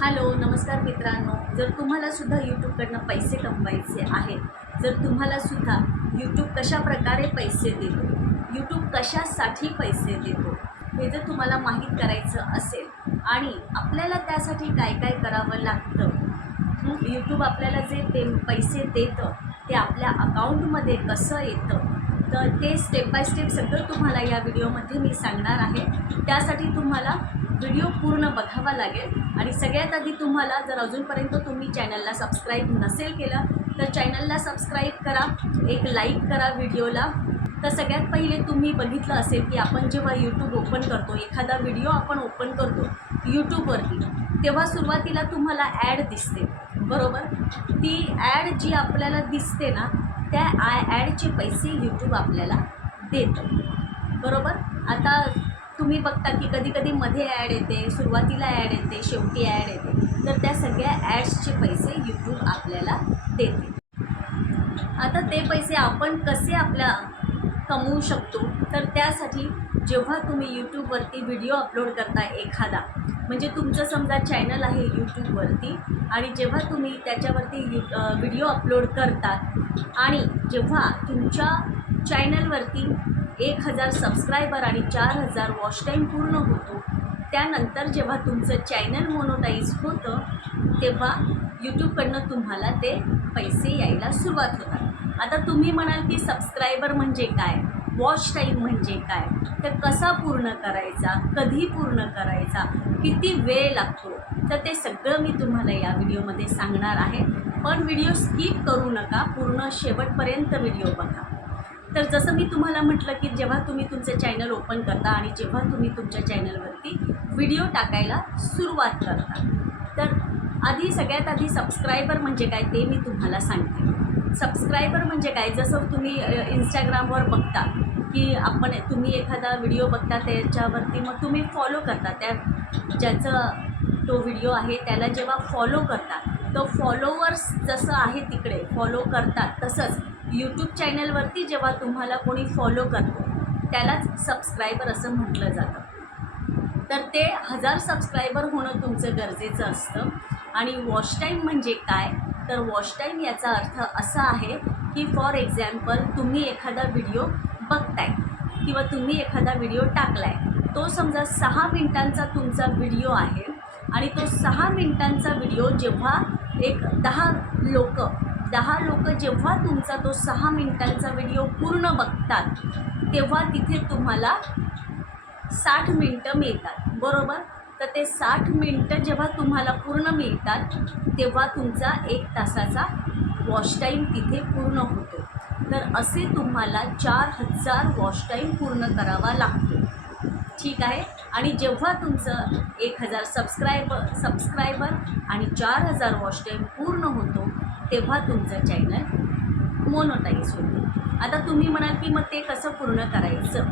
Hello नमस्कार मित्रांनो. जर तुम्हाला सुद्धा यूट्यूबकडनं पैसे कमवायचे आहेत जर तुम्हाला सुद्धा यूट्यूब कशा प्रकारे पैसे देतो यूट्यूब कशासाठी पैसे देतो हे जर तुम्हाला माहीत करायचं असेल आणि आपल्याला त्यासाठी काय काय करावं लागतं यूट्यूब आपल्याला जे ते पैसे देतं ते आपल्या अकाउंटमध्ये कसं येतं तर ते स्टेप बाय स्टेप सगळं तुम्हाला या व्हिडिओमध्ये मी सांगणार आहे. त्यासाठी तुम्हाला व्हिडिओ पूर्ण बघावा लागेल. आणि सगळ्यात आधी तुम्हाला जर अजूनपर्यंत तुम्ही चॅनलला सबस्क्राईब नसेल केलं तर चॅनलला सबस्क्राईब करा एक लाईक करा व्हिडिओला. तर सगळ्यात पहिले तुम्ही बघितलं असेल की आपण जेव्हा यूट्यूब ओपन करतो एखादा व्हिडिओ आपण ओपन करतो यूट्यूबवरती तेव्हा सुरुवातीला तुम्हाला ॲड दिसते. बरोबर? ती ॲड जी आपल्याला दिसते ना त्या आय ॲडचे पैसे यूट्यूब आपल्याला देतं. बरोबर? आता तुम्ही बघता की कधी कधी मध्ये ॲड येते सुरुवातीला ॲड येते शेवटी ॲड येते. तर त्या सगळ्या ॲड्सचे पैसे यूट्यूब आपल्याला देते. आता ते पैसे आपण कसे आपल्या कमवू शकतो? तर त्यासाठी जेव्हा तुम्ही यूट्यूबवरती व्हिडिओ अपलोड करता एखादा म्हणजे तुमचं समजा चॅनल आहे यूट्यूबवरती आणि जेव्हा तुम्ही त्याच्यावरती यू व्हिडिओ अपलोड करतात आणि जेव्हा तुमच्या चॅनलवरती एक हजार सबस्क्रायबर आणि चार हजार वॉच टाईम पूर्ण होतो. त्यानंतर जेव्हा तुमचं चॅनल मोनोटाईज होतं तेव्हा यूट्यूबकडनं तुम्हाला ते पैसे यायला सुरुवात होतात. आता तुम्ही म्हणाल की सबस्क्रायबर म्हणजे काय? वॉच टाईम म्हणजे काय? तर कसा पूर्ण करायचा? कधी पूर्ण करायचा? किती वेळ लागतो? तर ते सगळं मी तुम्हाला या व्हिडिओमध्ये सांगणार आहे. पण व्हिडिओ स्किप करू नका. पूर्ण शेवटपर्यंत व्हिडिओ बघा. तर जसं मी तुम्हाला म्हटलं की जेव्हा तुम्ही तुमचं चॅनल ओपन करता आणि जेव्हा तुम्ही तुमच्या चॅनलवरती व्हिडिओ टाकायला सुरुवात करता तर आधी सगळ्यात आधी सबस्क्रायबर म्हणजे काय ते मी तुम्हाला सांगते. सबस्क्रायबर म्हणजे काय? जसं तुम्ही इंस्टाग्रामवर बघता की आपण तुम्ही एखादा व्हिडिओ बघता त्याच्यावरती मग तुम्ही फॉलो करता त्या ज्याचं तो व्हिडिओ आहे त्याला जेव्हा फॉलो करता तो फॉलोवर्स जसं आहे तिकडे फॉलो करतात तसंच यूट्यूब चॅनलवरती जेव्हा तुम्हाला कोणी फॉलो करतो त्यालाच सबस्क्रायबर असं म्हटलं जातं. तर ते हजार सबस्क्रायबर होणं तुमचं गरजेचं असतं. आणि वॉच टाईम म्हणजे काय? तर वॉच टाईम याचा अर्थ असा आहे की फॉर एक्झाम्पल तुम्ही एखादा व्हिडिओ बघताय किंवा तुम्ही एखादा व्हिडिओ टाकलाय. तो समजा सहा मिनटांचा तुमचा व्हिडिओ आहे आणि तो सहा मिनिटांचा व्हिडिओ जेव्हा एक दहा लोक दहा लोक जेव्हा तुमचा तो सहा मिनटांचा व्हिडिओ पूर्ण बघतात तेव्हा तिथे तुम्हाला साठ मिनटं मिळतात. बरोबर? तर ते साठ मिनटं जेव्हा तुम्हाला पूर्ण मिळतात तेव्हा तुमचा एक तासाचा वॉश टाईम तिथे पूर्ण होतो. तर असे तुम्हाला चार हजार वॉश टाईम पूर्ण करावा लागतो. ठीक आहे? आणि जेव्हा तुमचं एक हजार सबस्क्रायबर सबस्क्रायबर आणि चार हजार वॉच टाईम पूर्ण होतो तेव्हा तुमचं चॅनल मोनोटाईज होतो. आता तुम्ही म्हणाल की मग ते कसं पूर्ण करायचं?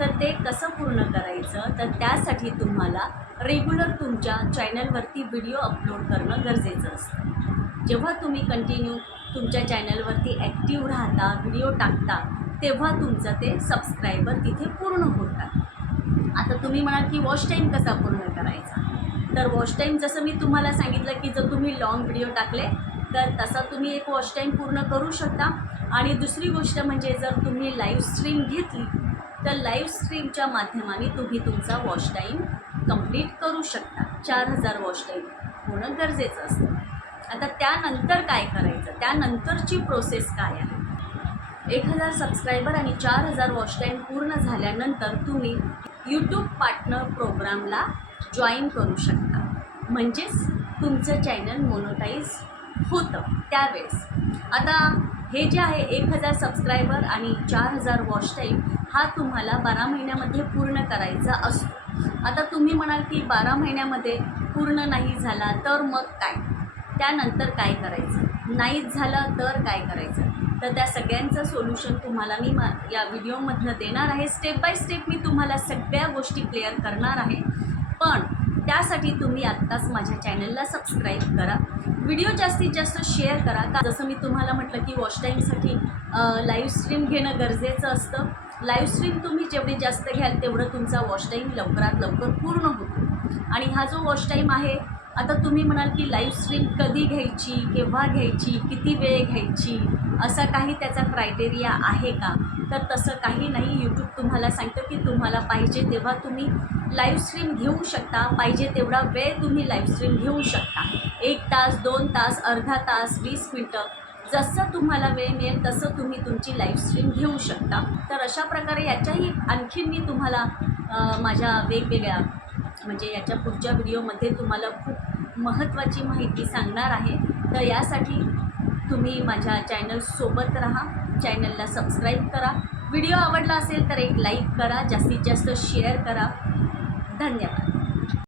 तर ते कसं पूर्ण करायचं? तर त्यासाठी तुम्हाला रेग्युलर तुमच्या चॅनलवरती व्हिडिओ अपलोड करणं गरजेचं असतं. जेव्हा तुम्ही कंटिन्यू तुमच्या चॅनलवरती ॲक्टिव्ह राहता व्हिडिओ टाकता तेव्हा तुमचं ते सबस्क्रायबर तिथे पूर्ण होतात. आता तुम्ही म्हणाल की वॉश टाईम कसा पूर्ण करायचा? तर वॉश टाईम जसं मी तुम्हाला सांगितलं की जर तुम्ही लॉंग व्हिडिओ टाकले तर तसा तुम्ही एक वॉच टाईम पूर्ण करू शकता. आणि दुसरी गोष्ट म्हणजे जर तुम्ही लाईव्ह स्ट्रीम घेतली तर लाईव्ह स्ट्रीमच्या माध्यमाने तुम्ही तुमचा वॉच टाईम कंप्लीट करू शकता. चार हजार वॉच टाईम होणं गरजेचं असतं. आता त्यानंतर काय करायचं? त्यानंतरची प्रोसेस काय आहे? एक हजार सबस्क्रायबर आणि चार हजार वॉच टाईम पूर्ण झाल्यानंतर तुम्ही यूट्यूब पार्टनर प्रोग्रामला जॉईन करू शकता. म्हणजेच तुमचं चॅनल मोनोटाईज होतं. त्यावेळेस आता हे जे आहे एक हजार सबस्क्रायबर आणि चार हजार वॉच टाईम हा तुम्हाला बारा महिन्यामध्ये पूर्ण करायचा असतो. आता तुम्ही म्हणाल की बारा महिन्यामध्ये पूर्ण नाही झाला तर मग काय? त्यानंतर काय करायचं? नाहीच झालं तर काय करायचं? तर त्या सगळ्यांचं सोल्युशन तुम्हाला मी मा या व्हिडिओमधनं देणार आहे. स्टेप बाय स्टेप मी तुम्हाला सगळ्या गोष्टी क्लिअर करणार आहे. पण त्यासाठी तुम्ही आत्ताच माझ्या चॅनलला सबस्क्राईब करा. व्हिडिओ जास्तीत जास्त शेअर करा. का जसं मी तुम्हाला म्हटलं की वॉच टाईमसाठी लाईव्ह स्ट्रीम घेणं गरजेचं असतं. लाईव्ह स्ट्रीम तुम्ही जेवढी जास्त घ्याल तेवढं तुमचा वॉच टाईम लवकरात लवकर पूर्ण होतो. आणि हा जो वॉच टाईम आहे आता तुम्ही म्हणाल की लाईव्ह स्ट्रीम कधी घ्यायची केव्हा घ्यायची किती वेळ घ्यायची असा काही त्याचा क्रायटेरिया आहे का? तर तसं काही नाही. यूट्यूब तुम्हाला सांगतं की तुम्हाला पाहिजे तेव्हा तुम्ही लाईव्ह स्ट्रीम घेऊ शकता. पाहिजे तेवढा वेळ तुम्ही लाईव्ह स्ट्रीम घेऊ शकता. एक तास दोन तास अर्धा तास वीस मिनटं जसं तुम्हाला वेळ मिळेल तसं तुम्ही तुमची लाईव्ह स्ट्रीम घेऊ शकता. तर अशा प्रकारे याच्याही आणखीन मी तुम्हाला माझ्या वेगवेगळ्या म्हणजे याच्या पुढच्या व्हिडिओमध्ये तुम्हाला खूप महत्त्वाची माहिती सांगणार आहे. तर यासाठी तुम्ही माझ्या चॅनलसोबत राहा. चॅनलला सबस्क्राईब करा. व्हिडिओ आवडला असेल तर एक लाईक करा. जास्तीत जास्त शेअर करा. धन्यवाद.